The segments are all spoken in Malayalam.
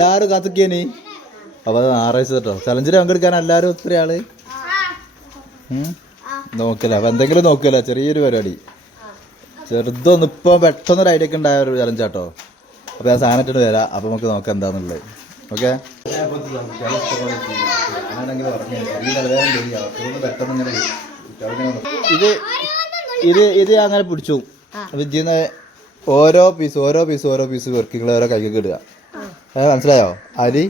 എല്ലാരും കാത്തിക്കേനി. അപ്പൊ ഞായറാഴ്ച കേട്ടോ ചലഞ്ചിന് പങ്കെടുക്കാൻ എല്ലാരും ഒത്തിരി ആള് നോക്കില്ല. അപ്പൊ എന്തെങ്കിലും നോക്കില്ല, ചെറിയൊരു പരിപാടി ചെറുതൊന്നും ഇപ്പൊ പെട്ടെന്നൊരു ഐഡിയ ഒക്കെ ഉണ്ടായ ഒരു ചലഞ്ചാട്ടോ. അപ്പൊ ഞാൻ സാധനത്തിന് വരാം. അപ്പൊ നമുക്ക് നോക്കാം എന്താന്നുള്ളത്. ഓക്കെ, ഇത് ഇത് ഇത് അങ്ങനെ പിടിച്ചു. വിജയിന്ന് ഓരോ പീസ് വെർക്കിങ്ങൾ ഓരോ കൈകൊക്കെ ഇടുക. മനസ്സിലായോ? അരി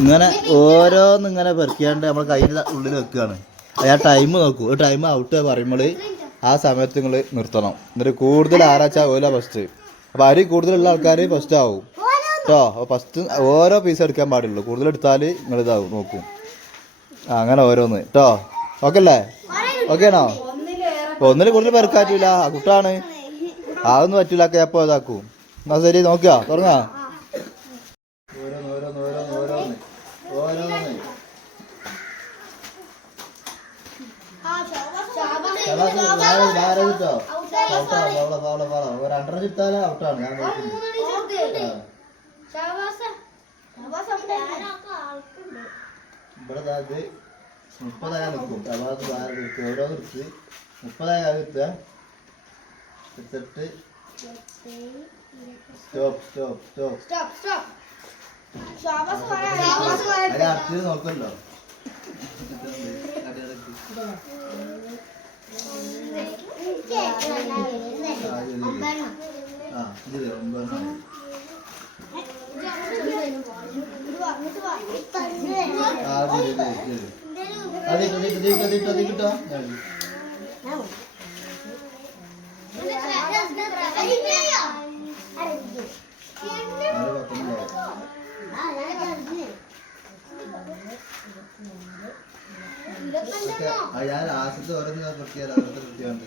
ഇങ്ങനെ ഓരോന്ന് ഇങ്ങനെ പെറുക്കിയാണ്ട് നമ്മൾ കയ്യിൻ്റെ ഉള്ളിൽ വെക്കുകയാണ്. ആ ടൈം നോക്കൂ. ഒരു ടൈം ഔട്ട് പറയുമ്പോൾ ആ സമയത്ത് നിങ്ങൾ നിർത്തണം. എന്നിട്ട് കൂടുതൽ ആരാച്ചാൽ ഓല ഫസ്റ്റ്. അപ്പോൾ അരി കൂടുതലുള്ള ആൾക്കാർ ഫസ്റ്റ് ആവും കേട്ടോ. അപ്പോൾ ഫസ്റ്റ് ഓരോ പീസ് എടുക്കാൻ പാടുള്ളൂ. കൂടുതൽ എടുത്താൽ നിങ്ങൾ ഇതാവും നോക്കും. അങ്ങനെ ഓരോന്ന് കേട്ടോ. ഓക്കെ അല്ലേ? ഓക്കെ ആണോ? ഒന്നിൽ കൂടുതൽ പെറുക്കാൻ പറ്റൂല, കുട്ടാണ്. അതൊന്നും പറ്റൂല. ഒക്കെ എപ്പോൾ ഇതാക്കും. എന്നാ ശരി, നോക്കുക, തുടങ്ങാ. രണ്ടര ഔട്ടാണ്. ഞാൻ ഇവിടെ ഇത് 30 നിൽക്കും. ഓരോ നിർത്തി 30 എടുക്കുക. എടുത്തിട്ട് അതിന്റെ അടുത്ത് നോക്കല്ലോ. കിട്ടോ ഞാൻ ആശത്ത് ഓരോന്ന് പ്രത്യേകത കൃത്യമുണ്ട്.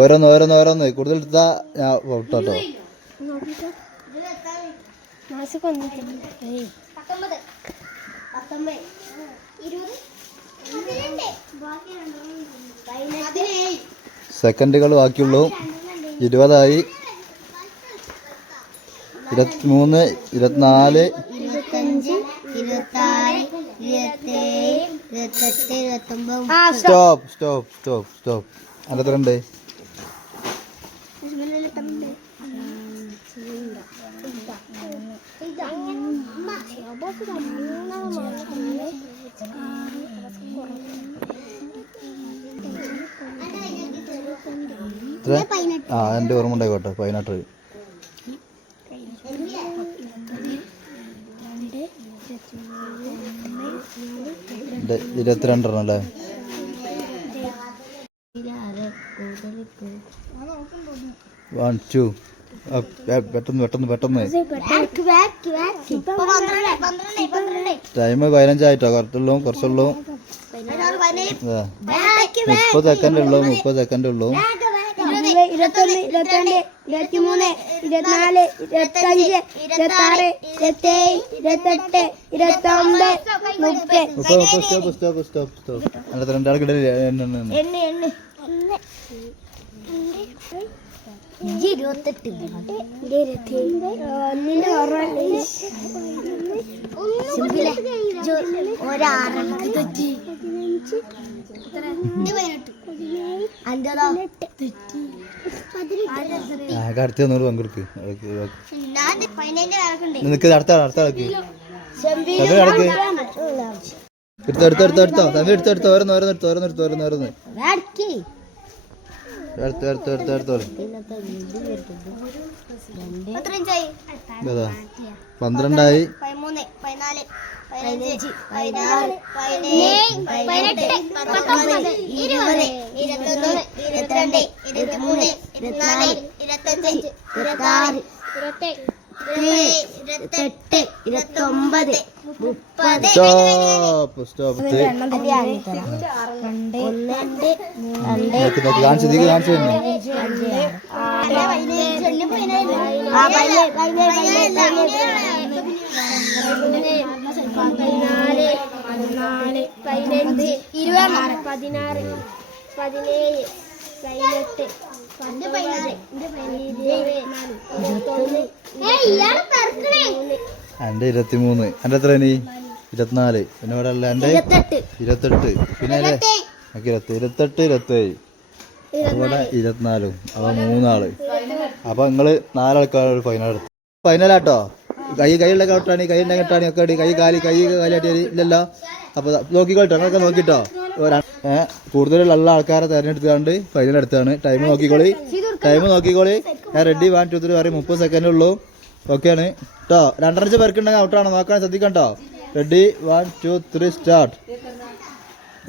ഓരോന്ന് കൂടുതൽ എടുത്താ ഞാൻ ഔട്ടോ. സെക്കൻഡുകൾ ബാക്കിയുള്ളൂ. 20 23 24 സ്റ്റോപ്പ്. അതെത്രണ്ട്? എൻ്റെ ഓർമ്മ ഉണ്ടായിക്കോട്ടെ. 18 22 അല്ലേ? പെട്ടെന്ന് ടൈം 15 ആയിട്ടോ. കുറച്ചുള്ളൂ. 30 സെക്കൻഡ് ഉള്ളൂ. 21, 22, 23, 24, 25, 26, 27, 28, 29, 30. അല്ല രണ്ടാൾക്കിടയിൽ അടുത്ത 100 പങ്കെടുക്ക്. നിനക്ക് അടുത്ത ആൾക്ക് എടുത്തോ. ഓരോന്ന് 12 15, 16, 17, 18, 19, 20, 21, 22, 23, 24, 25, 26, 27, 28, 29, 30. സ്റ്റോപ്പ്. 15, 16, 17, 18, 18, എൻ്റെ 23. എൻ്റെ എത്ര ഇനി 24. പിന്നെ ഇവിടെ അല്ല എൻ്റെ 28. പിന്നെ 28, 27. ഇവിടെ 24. അപ്പോൾ 3 ആള്. അപ്പോൾ നിങ്ങൾ 4 ആൾക്കാർ ഒരു ഫൈനൽ എടുത്തു. ഫൈനലാട്ടോ. കൈയുള്ള കട്ടാണി കൈ ഉണ്ടെങ്കിൽ കട്ടാണി ഒക്കെ അടി കൈ കാലാട്ടി ഇല്ലല്ലോ. അപ്പോൾ നോക്കിക്കോട്ടോ അങ്ങനെയൊക്കെ നോക്കിട്ടോ. കൂടുതലുള്ള ആൾക്കാരെ തിരഞ്ഞെടുത്തുകൊണ്ട് ഫൈനൽ എടുത്താണ്. ടൈം നോക്കിക്കോളി. ഞാൻ റെഡി 1 2 3 പറയും 30 സെക്കൻഡേ ഉള്ളൂ. ഓക്കെയാണ് കേട്ടോ. 2.5 പേർക്കുണ്ടെങ്കിൽ ഔട്ടാണോ നോക്കാൻ ശ്രദ്ധിക്കട്ടോ. Ready 1 2 3 start.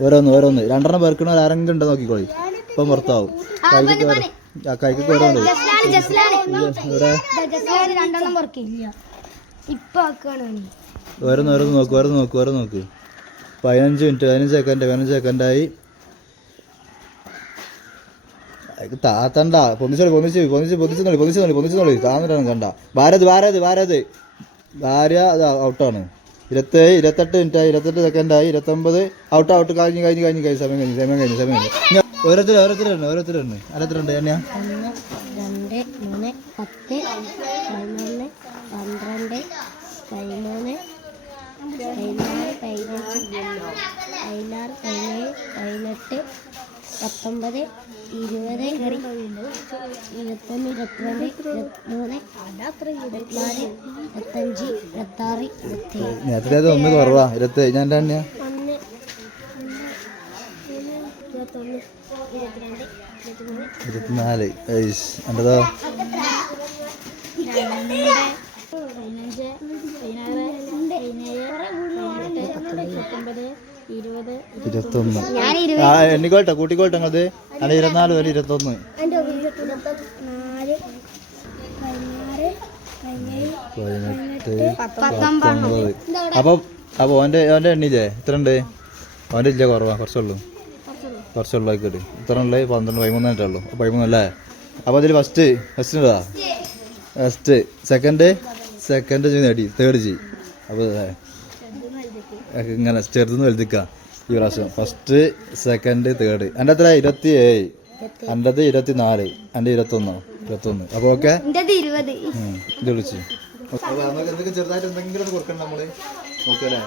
ഓരോന്ന് 2 പേർക്കുന്ന ആരെങ്കിലും ഉണ്ടോ നോക്കിക്കോളി. ഇപ്പം പുറത്താവും. കൈക്ക് ഓരോന്ന് നോക്ക്. 15 സെക്കൻഡായി. താത്തണ്ട പൊന്നിച്ചോളി താന്നിട്ടാണ് കണ്ട. ഭാര്യ ഔട്ടാണ്. 27 28 മിനിറ്റായി. 28 സെക്കൻഡായി. 29 ഔട്ട് കഴിഞ്ഞ് സമയം കഴിഞ്ഞു. ഓരോരുത്തരുണ്ട് അരത്തിലുണ്ട് തന്നെയാ. 1 2 3 10 11 12 13 16 17 18 19 20 21 22 23 24 25 26 27 നേരത്തെ ഒന്ന് കുറവാ. 27 ഞാൻ തന്നെയാ. 24. എൻ്റെതോ 21. എണ്ണിക്കോട്ടെ കൂട്ടിക്കോട്ടെ അത്. അല്ല 24 വരെ 21. 18 അപ്പോൾ ഓൻ്റെ എണ്ണില്ലേ എത്ര ഉണ്ട്? അവൻ്റെ ഇല്ല കുറവാ. കുറച്ചുള്ളൂ ആയിക്കോട്ടെ. ഇത്ര ഉള്ളത് 12 13 ആയിട്ടുള്ളൂ. 13 അല്ലേ? അപ്പോൾ അതിൽ ഫസ്റ്റ് സെക്കൻഡ് നേടി. തേർഡ് ചെയ്യും. അപ്പോൾ ഇങ്ങനെ ചെറുതെന്ന് വലുതിക്കാം ഈ പ്രാവശ്യം. First second third. എൻ്റെ എത്ര 27. എൻ്റെത് 24. എൻ്റെ 21. അപ്പോൾ ഓക്കെ ഇത് വിളിച്ച് എന്തൊക്കെ ചെറുതായിട്ട് എന്തെങ്കിലും കൊടുക്കണം നമ്മൾ. ഓക്കെ അല്ലേ?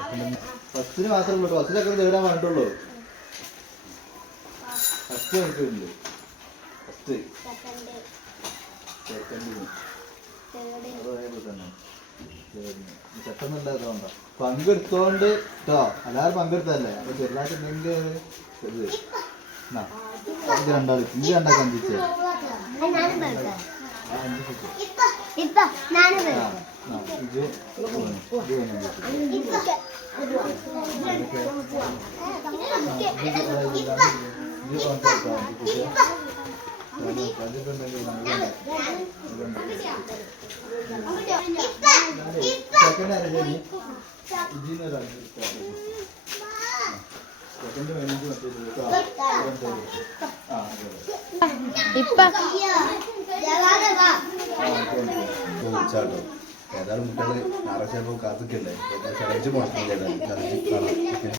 ഫസ്റ്റിന് മാത്രമേ ഉള്ളൂ. ഫസ്റ്റിലൊക്കെ തേടാൻ വേണ്ടിട്ടുള്ളൂ. പങ്കെടുത്തോണ്ട് കേട്ടോ. എല്ലാവരും പങ്കെടുത്തല്ലേ. അപ്പൊ ചെറുതായിട്ട് എന്തെങ്കിലും രണ്ടാൾ അഞ്ചിച്ച് ഏതായാലും കുട്ടികള് ഞായറാഴ്ച കാത്തിക്കല്ലേ. ചലഞ്ച് പോകണം.